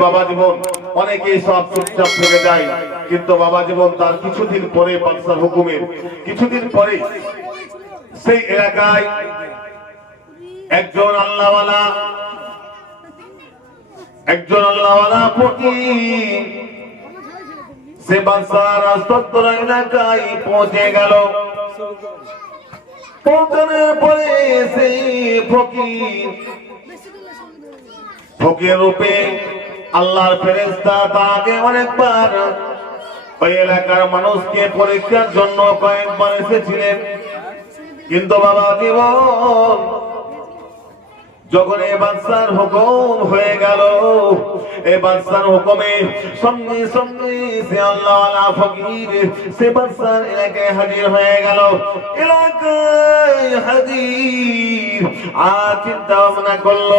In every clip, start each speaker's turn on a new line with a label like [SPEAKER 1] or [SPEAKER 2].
[SPEAKER 1] বাবা জীবন অনেকেই সব চুপচাপ থেকে যায়, কিন্তু বাবা জীবন তার কিছুদিন পরে বাদশার হুকুমের কিছুদিন পরে সেই এলাকায় একজন আল্লাহওয়ালা একজন আল্লাহওয়ালা ফকির, সে বাদশার রাজতত্ত্ব এলাকায় পৌঁছে গেল। পৌঁছানোর পরে সেই ফকির ফকির রূপে আল্লাহর ফেরেস্তা তাকে অনেকবার ওই এলাকার মানুষকে পরীক্ষার জন্য কয়েকবার এসেছিলেন। কিন্তু বাবা জীবন যখন এ বাদশার হুকুম হয়ে গেল, এ বাদশার হুকুমে সঙ্গে সঙ্গে সে আল্লাহ ফকির, সে বাদশার এলাকায় হাজির হয়ে গেল। এলাকায় হাজির। আর চিন্তা ভাবনা করল,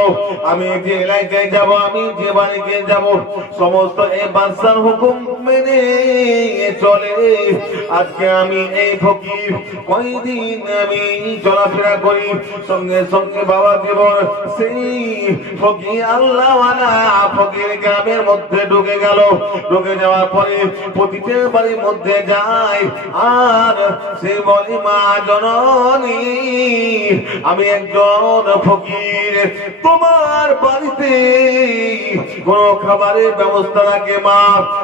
[SPEAKER 1] আমি যে এলাকায় যাব, আমি যে বাড়িতে যাব, সমস্ত এ বাদশার হুকুম মেনে চলে। আজকে আমি এই ফকির, কয়দিন আমি চলাফেরা করি, সঙ্গে সঙ্গে বাবা জীবন আমি একজন ফকির। তোমার বাড়িতে কোন খাবারের ব্যবস্থা থাকে মা?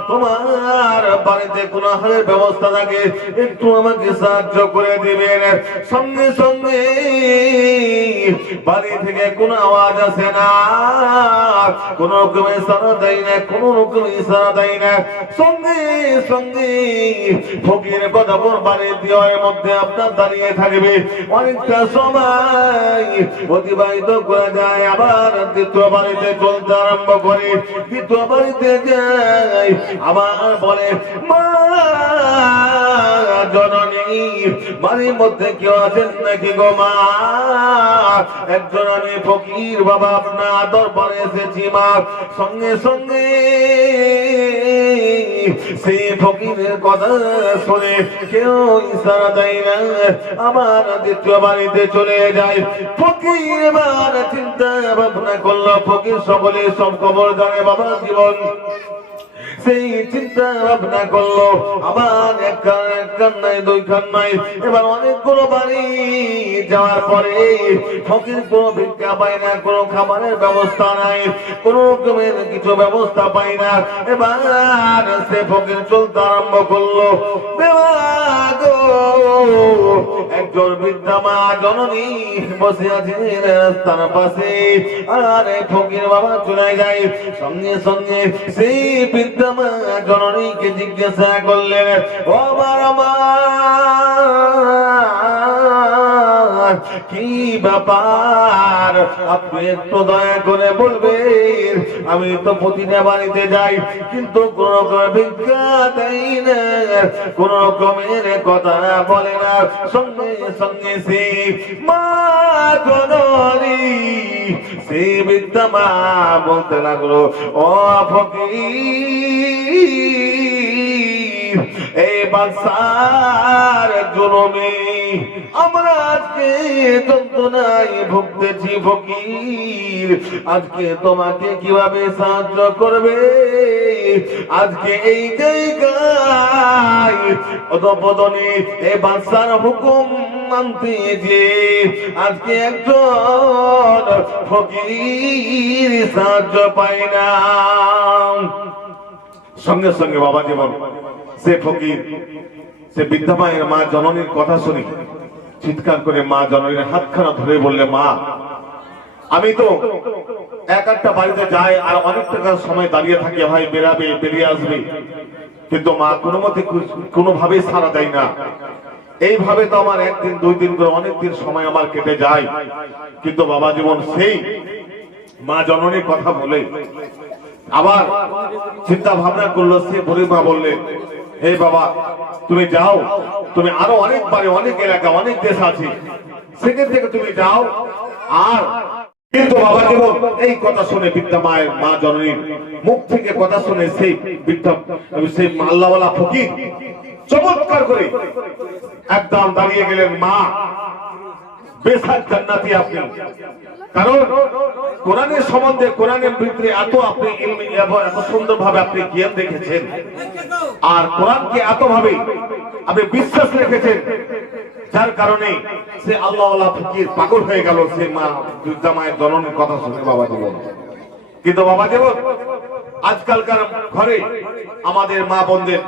[SPEAKER 1] তোমার বাড়িতে কোন আহারের ব্যবস্থা থাকে? একটু আমাকে সাহায্য করে দিবেন। সঙ্গে সঙ্গে বাড়ি থেকে কোনো আওয়াজ আসে না। কোন রকমের ইশারা দেয় না, কোন রকমের ইশারা দেয় না। সঙ্গে সঙ্গে ফকির কথা বল বাড়ি দেওয়ার মধ্যে আপনার দাঁড়িয়ে থাকবে। অনেকটা সময় অতিবাহিত করে যায়। আবার দ্বিতীয় বাড়িতে চলতে আরম্ভ করে। দ্বিতীয় বাড়িতে যায়, আবার বলে, মা জননী বাড়ির মধ্যে কেউ আছেন নাকি গো মা? একজন আমি ফকির বাবা আপনার দরবারে এসেছি মা। সঙ্গে সঙ্গে সেই ফকিরের কথা শুনে কেউ ইশারা দেয় না। আমার দ্বিতীয় বাড়িতে চলে যায়। ফকির এবার চিন্তা ভাবনা করল, ফকির সকলে সব খবর জানে বাবা জীবন। চিন্তা ভাবনা করল। এক দুই এবার বাড়ি যাওয়ার পরে কোনো না, কোনো খাবারের ব্যবস্থা নাই, কোন রকমের কিছু ব্যবস্থা পায় না। এবার সে ফকির চলতে আরম্ভ করল। বেবাগ একজন বৃদ্ধা মা জননী বসে আছে রাস্তার পাশে। আর ফকির বাবা চলে যায়। সঙ্গে সঙ্গে সেই বৃদ্ধা মা জননীকে জিজ্ঞাসা করলেন, ও আমার আমার কি ব্যাপার? আপনি একটু দয়া করে বলবেন, আমি তো প্রতিটা বাড়িতে যাই, কিন্তু কোন ভিক্ষা দেই না, কোন রকমের কথা বলে না। সঙ্গে সঙ্গে সে মা মা বলতে লাগল, ও ফকির এই বাসার জনমে আমরা আজকে যন্ত্রণায় ভুগতেছি ফকির। আজকে তোমাকে কীভাবে সাহায্য করবে? আজকে এই জায়গায় অধপদনে এই বাদশার হুকুম মানতে যে আজকে একজন ফকির সাহায্য পায় না। সঙ্গে সঙ্গে বাবা জীবন সে ফকির সে বৃদ্ধা মায়ের মা জননীর কথা শুনি। চিৎকার করে মা জননীর হাতখানা ধরে বললে, মা, আমি তো এক একটা বাড়িতে যাই আর অনেক টাকার সময় দাঁড়িয়ে থাকে, ভাই বেরাবে বেরিয়ে আসবে। কিন্তু মা কোনো মতে কোনোভাবে সারা দেয় না। এইভাবে তো আমার একদিন, দুই দিন করে অনেক দিন সময় আমার কেটে যায়। কিন্তু বাবা জীবন সেই মা জননীর কথা বলে। আবার চিন্তা ভাবনা করল, সে মা বললে হে বাবা, তুমি যাও। তুমি আরও অনেক বাড়ি, অনেক এলাকা, অনেক দেশ আছে। সেখান থেকে তুমি যাও। আর কিন্তু বাবা জীবন এই কথা শুনে বিদ্যা মায়ের মা জননীর মুখ থেকে কথা শুনে সেই বিদ্যা সেই আল্লাহওয়ালা ফকির চমৎকার করে একদম দাঁড়িয়ে গেলেন, মা বেসার জান্নাতি আপনি। কারণ কোরআনের সম্বন্ধে, কোরআনের ভিতরে এত আপনি এত সুন্দর ভাবে আপনি জ্ঞান দেখেছেন আর কোরআনকে এত ভাবে আপনি বিশ্বাস রেখেছেন, যার কারণে সে আল্লাহ ফকির পাগল হয়ে গেল, সে মা দুর্গা মায়ের জননের কথা শুনে বাবা জীবন কিন্তু বাবা জীবন আজকালকার ঘরে আমাদের মা বোনদের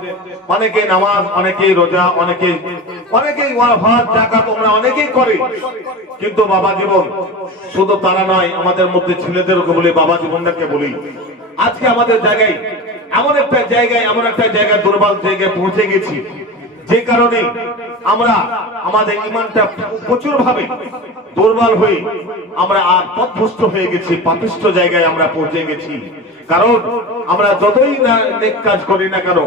[SPEAKER 1] অনেকে নামাজ, অনেকেই রোজা, অনেকেই অনেকেই ভাত টাকা তোমরা অনেকেই করে। কিন্তু বাবা জীবন শুধু তারা নয়, আমাদের মধ্যে ছেলেদেরকে বলি, বাবা জীবনটাকে বলি। আজকে আমাদের জায়গায় এমন একটা জায়গায়, এমন একটা জায়গায়, দুর্বল জায়গায় পৌঁছে গেছি। যে কারণে আমরা আমাদের ইমানটা প্রচুর ভাবে দুর্বল হয়ে আমরা আর পথভ্রষ্ট হয়ে গেছি, পাপিষ্ট জায়গায় আমরা পৌঁছে গেছি। কারণ আমরা যতই না নেক কাজ করি না কেন,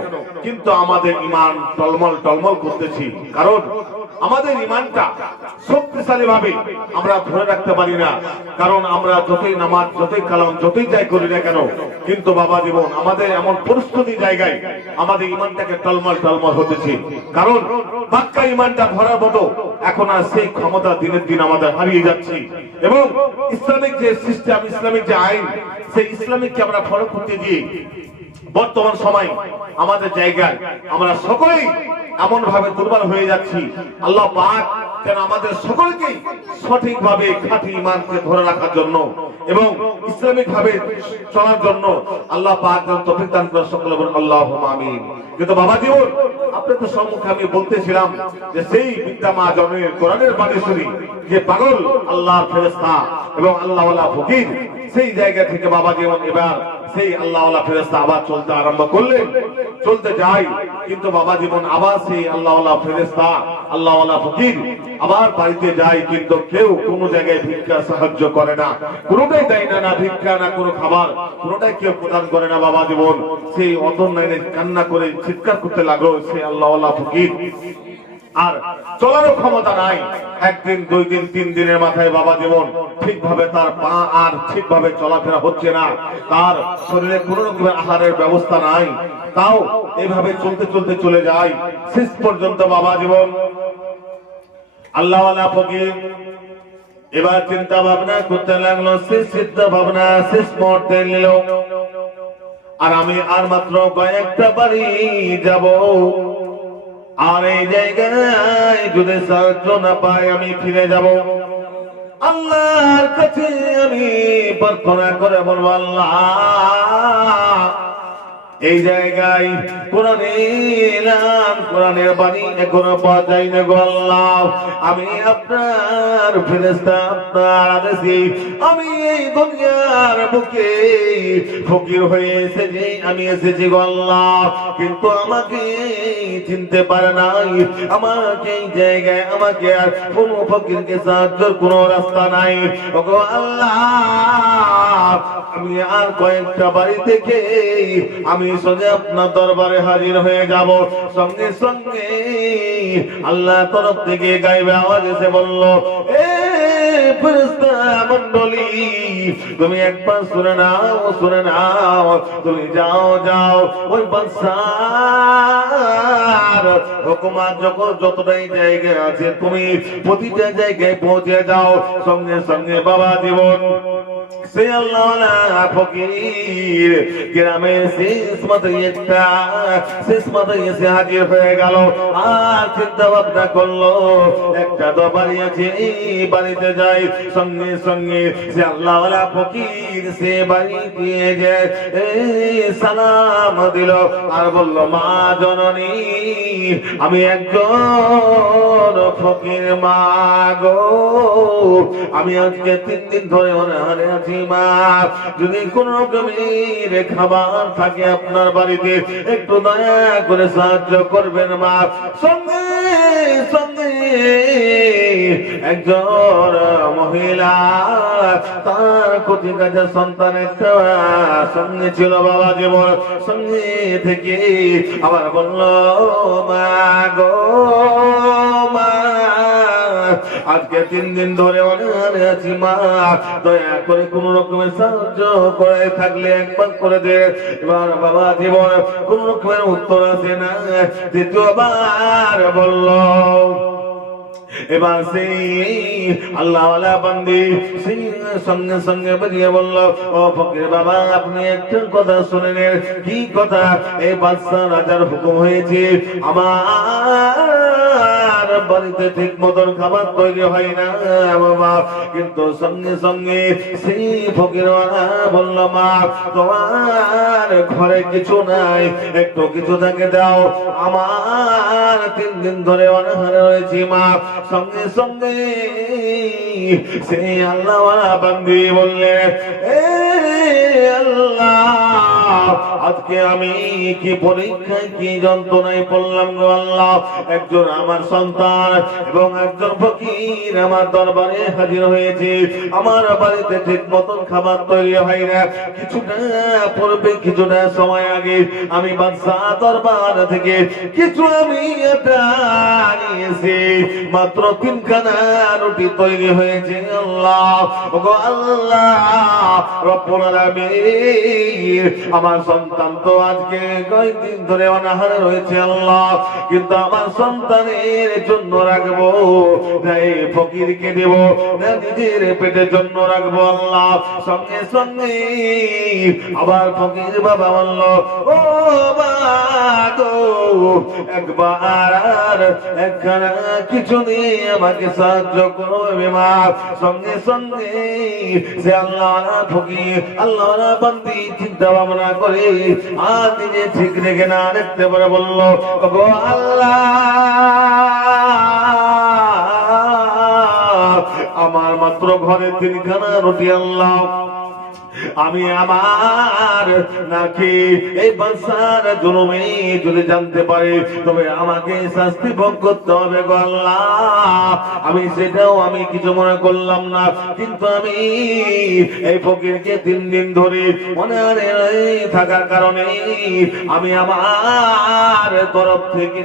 [SPEAKER 1] কিন্তু আমাদের ইমান টলমল টলমল করতেছি। কারণ আমাদের ইমানটা শক্তিশালী ভাবে আমরা ধরে রাখতে পারি না। কারণ আমরা যতই নামাজ, যতই কালাম, যতই যাই করি না কেন, কিন্তু বাবা জীবন, আমাদের এমন পরিস্থিতি জায়গায় আমাদের ইমানটাকে টলমল টলমল হতেছে। কারণ পাক্কা ইমানটা ধরার মতো এখন আর সেই ক্ষমতা দিনের দিন আমাদের হারিয়ে যাচ্ছে। এবং ইসলামিক যে সিস্টেম, ইসলামিক যে আইন, সেই ইসলামিককে আমরা ফলো করতে গিয়ে বর্তমান সময় আমাদের জায়গায় আমরা সকলেই এমন ভাবে দুর্বল হয়ে যাচ্ছি। আল্লাহ পাক যেন আমাদের সকলকেই সঠিকভাবে খাঁটি ইমানকে ধরে রাখার জন্য এবং ইসলামিক ভাবে চলার জন্য আল্লাহ পাক যেন তৌফিক দান করে সকলে বলুন আল্লাহ আমিন। কিন্তু বাবা জীবন আপনাদের সম্মুখে আমি বলতেছিলাম যে সেই বিদ্যা মা জনের কোরআনের বাণী শুনি যে পাগল আল্লাহর ফেরেশতা এবং আল্লাহ ফকির সেই জায়গা থেকে বাবা জীবন এবার, সেই আল্লাহ ফেরেস্তা আবার চলতে আরম্ভ করলেন চলতে যাই কিন্তু বাবা জীবন আবার সেই আল্লাহ ফেরেস্তা আল্লাহ ফকির আবার বাড়িতে যায়, কিন্তু কেউ কোনো জায়গায় ভিক্ষা সাহায্য করে না। কোনোটাই দেয় না না ভিক্ষা, না কোনো খাবার। কোনোটাই কেউ প্রদান করে না বাবা জীবন সেই অতন নাইনে কান্না করে চিৎকার করতে লাগল সেই আল্লাহ ফকির। আর চলারও ক্ষমতা নাই। একদিন দুই দিন তিন দিনের মাথায় বাবা জীবন ঠিকভাবে তার পা আর ঠিকভাবে চলাফেরা হচ্ছে না। তার শরীরে কোন রকমের আহারের ব্যবস্থা নাই। তাও এভাবে চলতে চলতে চলে যায়। শেষ পর্যন্ত বাবা জীবন আল্লাহ ফকির। এবার চিন্তা ভাবনা করতে লাগল শেষ চিন্তা ভাবনা শেষ মুহূর্তে নিল। আর আমি আর মাত্র কয়েকটা বাড়ি যাব। আর এই জায়গায় যদি সাহায্য না পাই আমি ফিরে যাব। আল্লাহর কাছে আমি প্রার্থনা করে বলব, আল্লাহ এই জায়গায় কোরআনে এলাম কোরআনের বাণী এখনও পাওয়া যায় না গো আল্লাহ। আমি আপনার ফেরেস্তা আপনার আদেশে। আমি এই দুনিয়ার বুকে ফকির হয়ে এসেছি, আমি এসেছি গো আল্লাহ। কিন্তু আমাকে চিনতে পারে নাই, আমাকে এই জায়গায় আমাকে আর কোন ফকিরকে সাহায্যের কোনো রাস্তা নাই। ওগো আল্লাহ, আমি আর কয়েকটা বাড়ি থেকে আমি সোজা আপনার দরবারে হাজির হয়ে যাব। সঙ্গে সঙ্গে আল্লাহ তরফ থেকে গাইবে আওয়াজ এসে বলল তুমি একবার শুনে নাও শুনে নাও, তুমি যাও যাও। ওই যখন যতটাই জায়গায় আছে, তুমি প্রতিটা জায়গায় পৌঁছে যাও। সঙ্গে সঙ্গে বাবা জীবন সে আল্লাহ আর চিন্তা সালাম দিল আর বলল, মা জননী, আমি একজন ফকির মা গো। আমি আজকে তিন দিন ধরে অনাহারে যদি কোন রকমের খাবার থাকে আপনার বাড়িতে, একটু দয়া করে সাহায্য করবেন মা। সঙ্গে সঙ্গে একজন মহিলা, তার কোটি কাজের সন্তান সঙ্গে ছিল বাবা জীবন সঙ্গে থেকে আবার বলল, মা গো, মা আজকে তিন দিন ধরে অনাহারে আছি, মা। দয়া করে কোন রকমের সাহায্য করে থাকলে একবার করে দে। এবার বাবা জীবন কোন রকমের উত্তর আছে না। দ্বিতীয়বার বলল, এবার সেই আল্লাহ বান্দি সেই সঙ্গে সঙ্গে বেরিয়ে বলল, ও ফকির বাবা, আপনি একটা কথা শুনে নেন। কি কথা? এই বাদশাহ রাজার হুকুম হয়েছে, আমার বাড়িতে ঠিক মতন খাবার তৈরি হয় না বাবা কিন্তু সঙ্গে সঙ্গে সেই ফকির বলল, মা, তোমার ঘরে কিছু নাই, একটু কিছু থাকে দাও। আমার তিন দিন ধরে অনাহারে রয়েছে, মা। সঙ্গে সঙ্গে সেই আল্লাহ বান্দি বললেন এ আল্লাহ আজকে আমি কি পরীক্ষায় কি যন্ত্রণায় পড়লাম গো আল্লাহ? একজন আমার সন্তান এবং একজন ফকির আমার দরবারে হাজির হয়েছে। আমার বাড়িতে ঠিক মতন খাবার তৈরি হয় না। কিছুটা পূর্বে কিছুটা সময় আগে আমি বাদশাহ দরবার থেকে কিছু আমি এটা নিয়েছি মাত্র তিনখানা রুটি তৈরি হয়েছে আল্লাহ। ওগো আল্লাহ, রব্বুল আলামিন আমার সন্তান তো আজকে কয়েকদিন ধরে অনাহারে রয়েছে আল্লাহ। কিন্তু আমার সন্তানের জন্য রাখব এই ফকিরকে দেব, না নিজের পেটের জন্য রাখব আল্লাহ। সঙ্গে সঙ্গে আবার ফকির বাবা বলল, ও একবার আর একখানা কিছু নিয়ে আমাকে সাহায্য করো মা। সঙ্গে সঙ্গে সে আল্লাহ ফকির আল্লাহ বান্দি চিন্তা ভাবনা করে আর নিজে ঠিক রেখে না দেখতে পারে বলল গো আল্লাহ, আমার মাত্র ঘরে তিনখানা রুটি আল্লাহ আমি আমার নাকি এই বাসার জন্মে যদি জানতে পারি, তবে আমাকে শাস্তি ভোগ করতে হবে আমি সেটাও আমি কিছু মনে করলাম না, কিন্তু আমি এই ফকিরকে তিন দিন ধরে মনে থাকার কারণে আমি আমার তরফ থেকে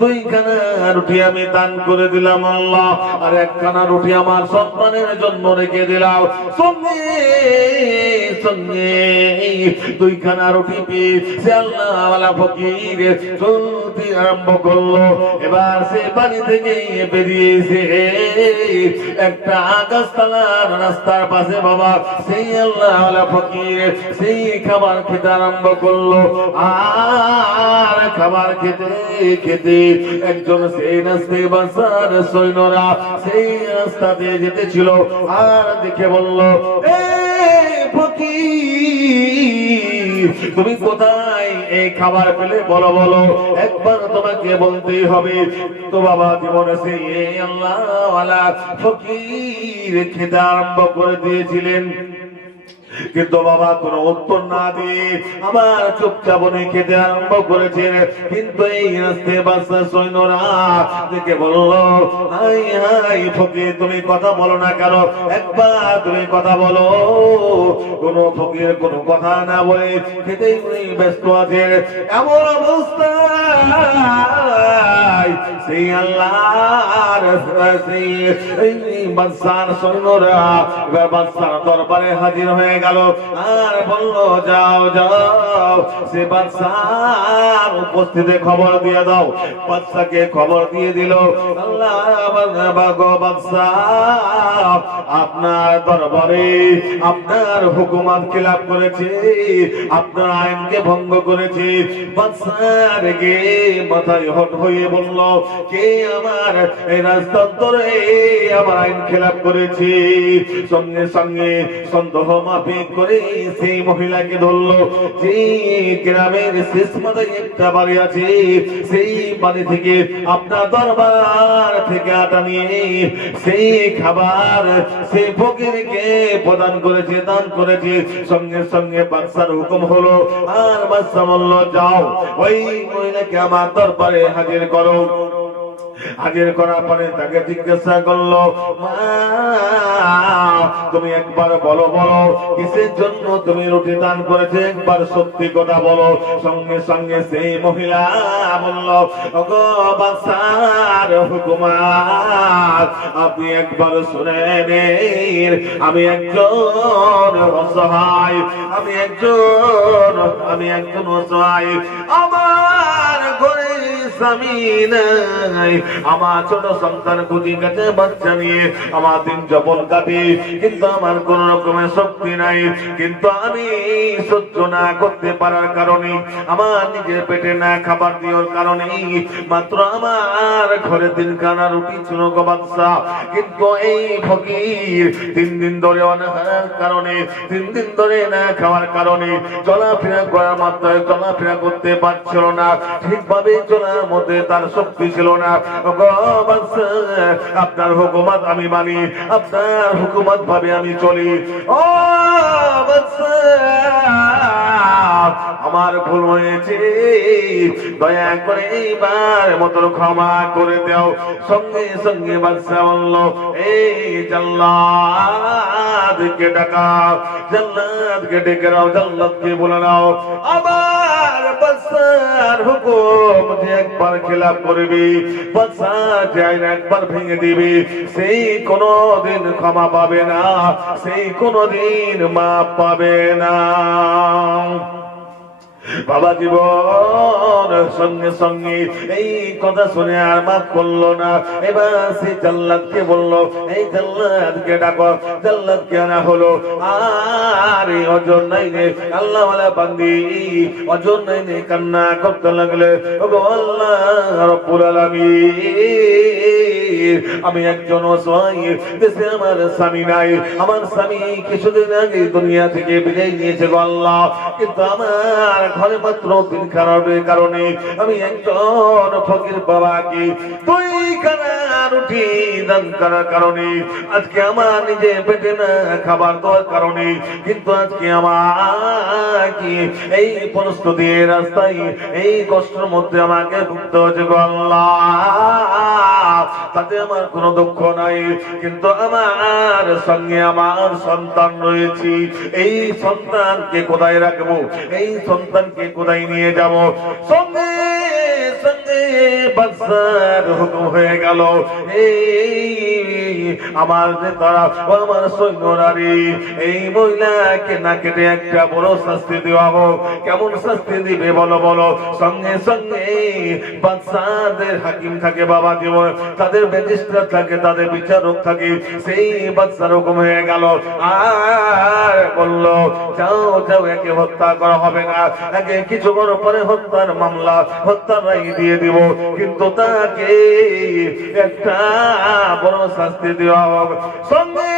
[SPEAKER 1] দুইখানা রুটি আমি দান করে দিলাম আল্লাহ, আর একখানা রুটি আমার সন্তানের জন্য রেখে দিলাম। সঙ্গে সঙ্গে দুইখানা রুটি পেয়ে ফকির চলতে আরম্ভ করল। এবার সে বাড়ি থেকে বেরিয়েছে একটা গাছতলার রাস্তার পাশে বাবা সেই আল্লাহ ফকির সেই খাবার খেতে আরম্ভ করল। আর খাবার খেতে খেতে একজন সেই রাস্তায় বাসার সৈন্যরা সেই রাস্তা দিয়ে যেতেছিল। আর দেখে বলল এই তুমি কোথায় এই খাবার পেলে? বলো বলো। একবার তোমাকে বলতেই হবে, তো বাবা, জীবনে সেই আল্লাহ ফকির খেতে আরম্ভ করে দিয়েছিলেন। কিন্তু বাবা, কোন উত্তর না দিয়ে আমার চুপচাপ উনি খেতে আরম্ভ করেছেন। কিন্তু এই রাস্তে বাচ্চা সৈন্যরা দেখে বলল, হাই হাই, ফকির, তুমি কথা বলো না কেন? একবার তুমি কথা বলো। কোন ফকির কোন কথা না বলে খেতেই উনি ব্যস্ত আছেন। এমন অবস্থা সেই আল্লাহর, সেই বাদশার সৈন্যরা বাদশার দরবারে হাজির হয়ে গেল। আর বলল, যাও যাও, সে বাদশার উপস্থিতে খবর দিয়ে দাও। বাদশাকে খবর দিয়ে দিল আপনার দরবারে আপনার হুকুমাত খিলাফ করেছে, আপনার আইনকে ভঙ্গ করেছে। বাদশার গে মাথায় হট হয়ে বলল, কে আমার এই রাজতন্ত্রে আমার আইন খেলাপ করেছে? সঙ্গে সঙ্গে সন্দেহ মাফিক করে সেই মহিলাকে ধরলো। যে গ্রামের শেষ একটা বাড়ি আছে, সেই বাড়ি থেকে আপনার দরবার থেকে আটা নিয়ে সেই খাবার সেই ফকিরকে প্রদান করেছে, দান করেছে। সঙ্গে সঙ্গে বাদশার হুকুম হলো, আর বাদশা বলল, যাও, ওই মহিলাকে আমার দরবারে হাজির করো। হাজির করার পরে তাকে জিজ্ঞাসা করল তুমি একবার বলো বলো, কিসের জন্য তুমি রুটি দান করেছে? একবার সত্যি কথা বলো। সঙ্গে সঙ্গে সেই মহিলা বলল হুকুমাত, আপনি একবার শুনে আমি একজন অসহায়, আমি একজন আমি একজন অসহায়। আমার ঘরে আমার ছোট সন্তান কুটি কাছে বাচ্চা নিয়ে আমার দিন যাপন কাটে, কিন্তু আমার কোন রকমের শক্তি নাই। কিন্তু আমি সহ্য না করতে পারার কারণে, আমার নিজের পেটে না খাবার দেওয়ার কারণে, মাত্র আমার ঘরে তিন খানা রুটি ছিল বাদশা কিন্তু এই ফকির তিন দিন ধরে অনাহার কারণে, তিন দিন ধরে না খাওয়ার কারণে, চলাফেরা করার মাত্রায় চলাফেরা করতে পারছিল না। ঠিকভাবে চলার মধ্যে তার শক্তি ছিল না। আপনার হুকুমত আমি মানি, আপনার হুকুমত ভাবে আমি চলি। ও আমার ভুল হয়েছে, দয়া করে এইবার মতন ক্ষমা করে দাও। সঙ্গে সঙ্গে বাদশা বলল, এই জাল্লাদকে ডাকা, জাল্লাদকে ডেকে নাও, জাল্লাদকে বলে নাও। আমার বাদশার হুকুম যে একবার খেলাপ করবি বাদশা যে আইন একবার ভেঙে দিবি, সেই কোনদিন ক্ষমা পাবে না, সেই কোনো দিন মা পাবে না। বাবা জীবন সঙ্গে সঙ্গে এই কথা শুনে আর মাফ করল না। এবার সে জাল্লাদকে বলল, এই জাল্লাদকে ডাকো জাল্লাদকে আনা হলো। আর এই অজন নাই রে, আল্লাহ বান্দি অজন নাই রে, কান্না করতে লাগলে। আল্লাহ রব্বুল আলামিন, আমি একজন অসহায়, দেশে আমার স্বামী নাই। আমার স্বামী কিছুদিন আগে দুনিয়া থেকে বিদায় নিয়েছে গো আল্লাহ। কিন্তু আমার ঘরে মাত্র দিন খারাপের কারণে আমি একজন ফকির বাবাকে তুই রুটি দান করার কারণে, আজকে আমার নিজে পেটে না খাবার দেওয়ার কারণে, কিন্তু আজকে আমাকে এই পরিস্থিতি রাস্তায় এই কষ্টের মধ্যে আমাকে ভুগতে হচ্ছে আল্লাহ। তাতে আমার কোনো দুঃখ নাই। কিন্তু আমার সঙ্গে আমার সন্তান রয়েছে। এই সন্তানকে কোথায় রাখব? এই সন্তানকে কোথায় নিয়ে যাব? সঙ্গে সঙ্গে হুকুম হয়ে গেল। এই আমার নেতারা আমার এই মহিলাকে না কেটে একটা বড় শাস্তি দেওয়া হোক। কেমন শাস্তি দিবে বলো বলো। সঙ্গে সঙ্গে হাকিম থাকে, বাবা জীবন। তাদের ম্যাজিস্ট্রেট থাকে, তাদের বিচারক থাকে। সেই বাদশার হুকুম হয়ে গেল। আর বলল, যাও যাও, একে হত্যা করা হবে না। একে কিছু বড় পরে হত্যার মামলা, হত্যার রায় দিয়ে দিব। কিন্তু তাকে একটা বড় শাস্তি দেওয়া হবে। সঙ্গে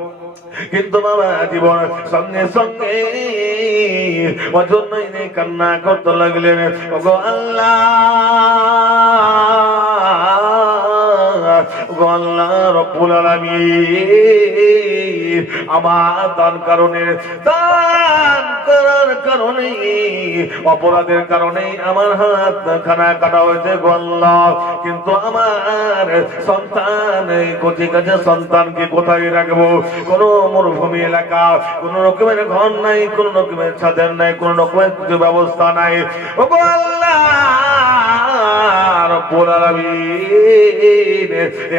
[SPEAKER 1] কিন্তু বাবা জীবন সঙ্গে সঙ্গে অজন্যই কান্না করতে লাগলেন। ওগো আল্লাহ! অপরাধের কারণে আমার হাত খানা কাটা হয়েছে গো আল্লাহ। কিন্তু আমার সন্তান, কচি কাছে সন্তানকে কোথায় রাখব? কোন মরুভূমি এলাকা, কোন রকমের ঘর নাই, কোন রকমের ছাদের নাই, কোন রকমের ব্যবস্থা নাই। ও আল্লাহ রব্বুল আলামিন।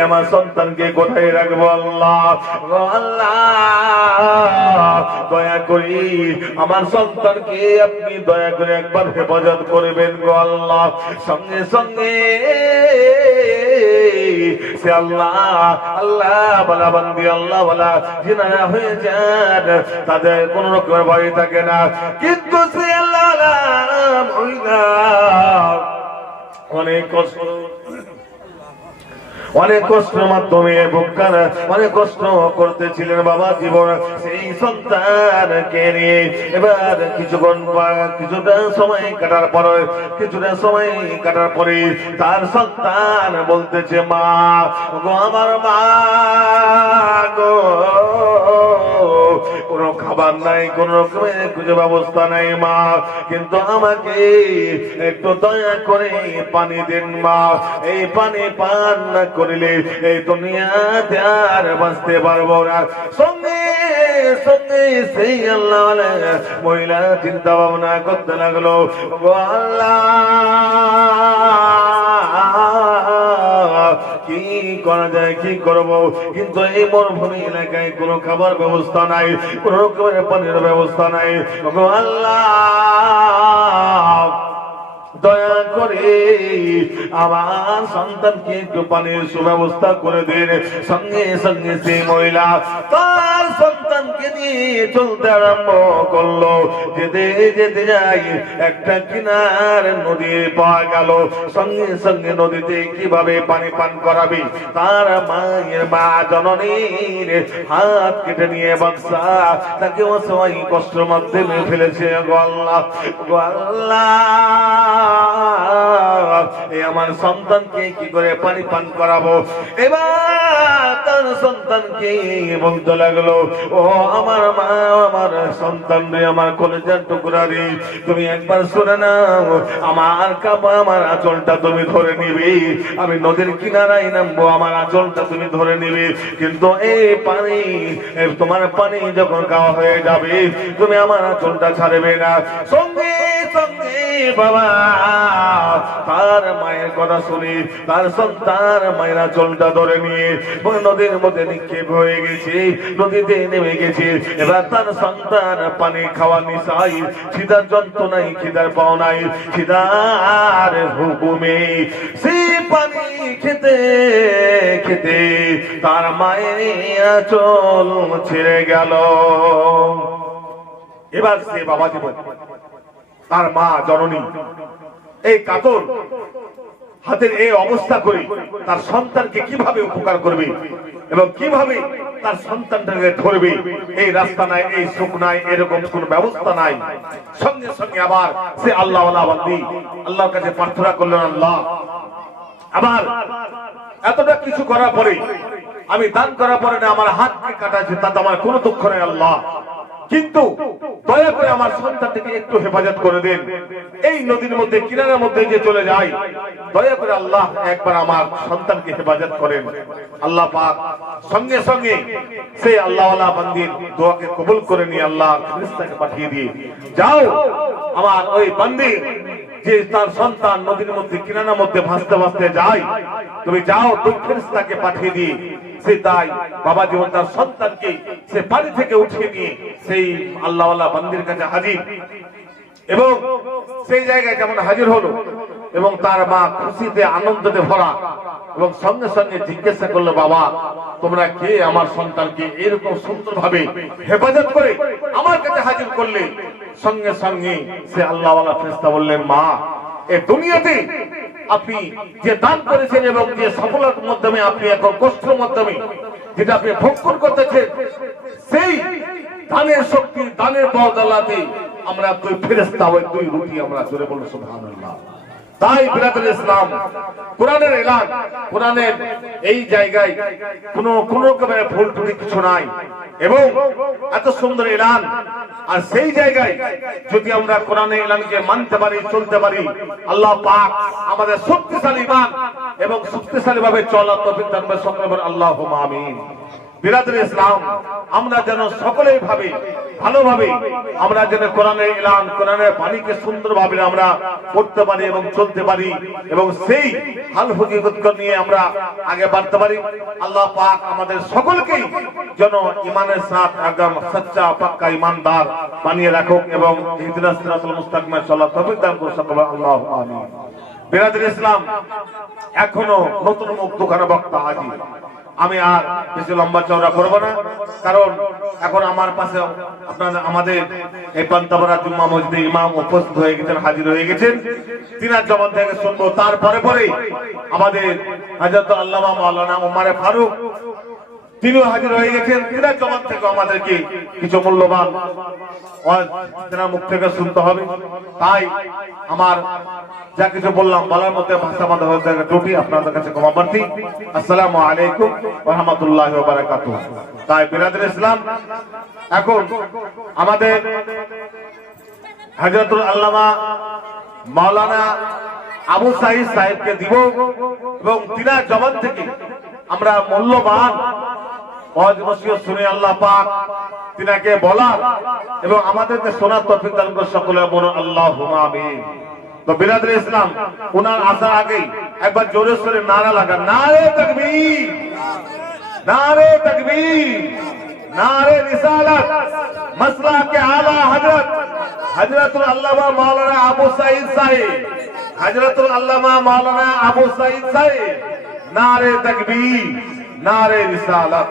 [SPEAKER 1] আমার সন্তানকে কোথায় রাখব আল্লাহ? আল্লাহ, দয়া করি আমার সন্তানকে আপনি দয়া করে একবার হেফাজত করবেন গো আল্লাহ। সঙ্গে সঙ্গে সে আল্লাহ আল্লাহ বলা বান্দি, আল্লাহ বলা জিনারা হয়ে যান। তাদের কোন রকমের ভয় থাকে না। কিন্তু সে আল্লাহ মহিলা অনেক কষ্ট। অনেক কষ্টের মাধ্যমে বুকার অনেক কষ্ট করতেছিলেন বাবা জীবন। সেই সন্তানকে নিয়ে এবার কিছুক্ষণ কিছুটা সময় কাটার পর, কিছুটা সময় কাটার পরে তার সন্তান বলতেছে, মা গো, আমার মা গো। কোন খাবার নাই, কোন রকমের কিছু ব্যবস্থা নাই, মা। কিন্তু আমাকে একটু দয়া করে পানি দিন, মা। এই পানি পান না করিলে এই দুনিয়াতে আর বাঁচতে পারব না। সঙ্গে সঙ্গে সেই আল্লাহ মহিলা চিন্তা ভাবনা করতে লাগল আল্লাহ! কি করা যায়, কি করব? কিন্তু এই মরুভূমি এলাকায় কোনো খাবার ব্যবস্থা নাই, কোন রকমের পানির ব্যবস্থা নাই। আল্লাহ দয়া করে আমার সন্তানকে একটু পানির সুব্যবস্থা করে দিন। সঙ্গে সঙ্গে সেই মহিলা তার সন্তানকে নিয়ে চলতে আরম্ভ করল। যেতে যেতে যাই একটা কিনার নদী পাওয়া গেল। সঙ্গে সঙ্গে নদীতে কীভাবে পানি পান করাবে? তার মায়ের মা জননীর হাত কেটে নিয়ে বাক্সা, তাকে অসময় কষ্ট মাধ্যমে ফেলেছে গল্লা। গোয়াল্লা এই আমার সন্তানকে কি করে পানি পান করাবো? এবার তার সন্তানকে বলতে লাগল, ও আমার মা, আমার সন্তান রে, আমার কলেজের টুকরা রে, তুমি একবার শুনে নাও, আমার কাপা আমার আঁচলটা তুমি ধরে নিবে। আমি নদীর কিনারায় নামবো, আমার আঁচলটা তুমি ধরে নিবে। কিন্তু এই পানি তোমার পানি যখন খাওয়া হয়ে যাবে, তুমি আমার আঁচলটা ছাড়বে না। সঙ্গে সঙ্গে বাবা, তার মায়ের কথা শুনি তার সন্তান মায়ের আঁচলটা ধরে নিয়ে নদীর মধ্যে নিক্ষেপ হয়ে গেছে, নদীতে নেমে গেছে। এবার তার সন্তান পানি খাওয়া নিশাই খিদার যন্ত্রণাই খিদার পাও নাই খিদার হুকুমে সেই পানি খেতে খেতে তার মায়ের আঁচল ছেড়ে গেল। এবার সে বাবা জীবন তার মা জননী। এই কাতর হাতের এই অবস্থা করে তার সন্তানকে কীভাবে উপকার করবে এবং কীভাবে তার সন্তানটাকে ধরবে? এই রাস্তা নাই, এই সুখ নাই, এরকম কোন ব্যবস্থা নাই। সঙ্গে সঙ্গে আবার সে আল্লাহ বান্দি আল্লাহর কাছে প্রার্থনা করলেন, আল্লাহ আবার এতটা কিছু করার পরে, আমি দান করার পরে না, আমার হাতকে কাটাচ্ছে তাতে আমার কোনো দুঃখ নেই, আল্লাহ। কিন্তু দয়া করে আমার সন্তানটিকে একটু হেফাজত করে দেন। এই নদীর মধ্যে, কিনারের মধ্যে যে চলে যায়, দয়া করে আল্লাহ একবার আমার সন্তানকে হেফাজত করেন। আল্লাহ পাক সঙ্গে সঙ্গে সেই আল্লাহ বান্দির দোয়াকে কবুল করে নিয়ে আল্লাহ ফেরেশতাকে পাঠিয়ে দিয়ে, যাও, আমার ওই বান্দি যে তার সন্তান নদীর মধ্যে, কিনারার মধ্যে ভাসতে ভাসতে যায়, তুমি যাও দুই ফেরেশতাকে পাঠিয়ে দিয়ে সে তাই বাবা জীবন তার সন্তানকে সে পানি থেকে উঠিয়ে নিয়ে সেই আল্লাহওয়ালা বান্দির কাছে হাজির। এবং সেই জায়গায় যেমন হাজির হলো এবং তার মা খুশিতে, আনন্দতে ভরা এবং সঙ্গে সঙ্গে জিজ্ঞাসা করল, বাবা, তোমরা কে আমার সন্তানকে এরকম সুন্দর ভাবে হেফাজত করে আমার কাছে হাজির করলে? সঙ্গে সঙ্গে সে আল্লাহওয়ালা ফেরেশতা বললেন, মা, এ দুনিয়াতে আপনি যে দান করেছেন এবং যে সফলতার মাধ্যমে আপনি এখন কষ্টের মাধ্যমে যেটা আপনি ভক্ষণ করতেছেন, সেই দানের শক্তি, দানের বদলাতে আমরা দুই ফেরেস্তা ওই দুই রুটি আমরা জোরে বলব, সুবহানাল্লাহ। তাই বিরাদুল ইসলাম, কোরআনের এলান, কোরআনের এই জায়গায় কোন কোন রকমের ভুল ত্রুটি কিছু নাই। এবং এত সুন্দর এলান, আর সেই জায়গায় যদি আমরা কোরআনের এলানকে মানতে পারি, চলতে পারি, আল্লাহ পাক আমাদের শক্তিশালী ইমান এবং শক্তিশালী ভাবে চলার তৌফিক করে সকলে বলে আল্লাহুম্মা আমিন। বিরাদুল ইসলাম, আমরা যেন সকলেই ভাবে ভালোভাবে আমরা যেন কোরআনের এলান কোরআনের বাণীকে সুন্দরভাবে আমরা পড়তে পারি এবং চলতে পারি এবং সেই হাল হকিকত নিয়ে আমরা আগে বাড়তে পারি। আল্লাহ পাক আমাদের সকলকেই যেন ইমানের সাথ একদম সচ্চা, পাক্কা ইমানদার বানিয়ে রাখুক এবং ইহদিনাস সিরাতাল মুস্তাকিমে চলার দান আল্লাহু আমিন। বিরাদুল ইসলাম এখনও নতুন মুখ দোকানে বক্তা হাজির। আমি আর বেশি লম্বা চওড়া করব না। কারণ এখন আমার পাশে আপনার আমাদের এই পান্তাবরা জুম্মা মসজিদে ইমাম উপস্থিত হয়ে গেছেন, হাজির হয়ে গেছেন। তিনার জবান থেকে শুনব। তারপরে পরে আমাদের হাজরত আল্লাহ মাওলানা উমারে ফারুক তিনিও হাজির হয়ে গেছেন। তিনার জবান থেকে আমাদেরকে কিছু মূল্যবান মুখ থেকে শুনতে হবে। তাই আমার যা কিছু বললাম, বলার মধ্যে ভাষা মাধ্যমে হয়ে আপনাদের কাছে ক্ষমা প্রার্থী। আসসালামু আলাইকুম রহমতুল্লাহ বারাকাতু তাই বিরাদের ইসলাম, এখন আমাদের হজরতুল আল্লামা মাওলানা আবু সাইদ সাহেবকে দিব এবং তিনার জবান থেকে আমরা মূল্যবান শুনে আল্লাহ পাক তিনাকে বলার এবং আমাদেরকে শোনার তফিক দান করে সকলে বলুন আল্লাহ আমিন। তো বিরাদ ইসলাম ওনার আসা আগেই একবার জোরে সোরে নারা লাগান। নারে তকবীর! নারে তকবীর! নারে রিসালাত! মাসলা কে আলা হযরত, হযরতুল আল্লামা মাওলানা আবু সাঈদ সাহেব, হযরতুল আল্লামা মাওলানা আবু সাঈদ সাহেব, নারে
[SPEAKER 2] তকবীর! নারে রিসালাত।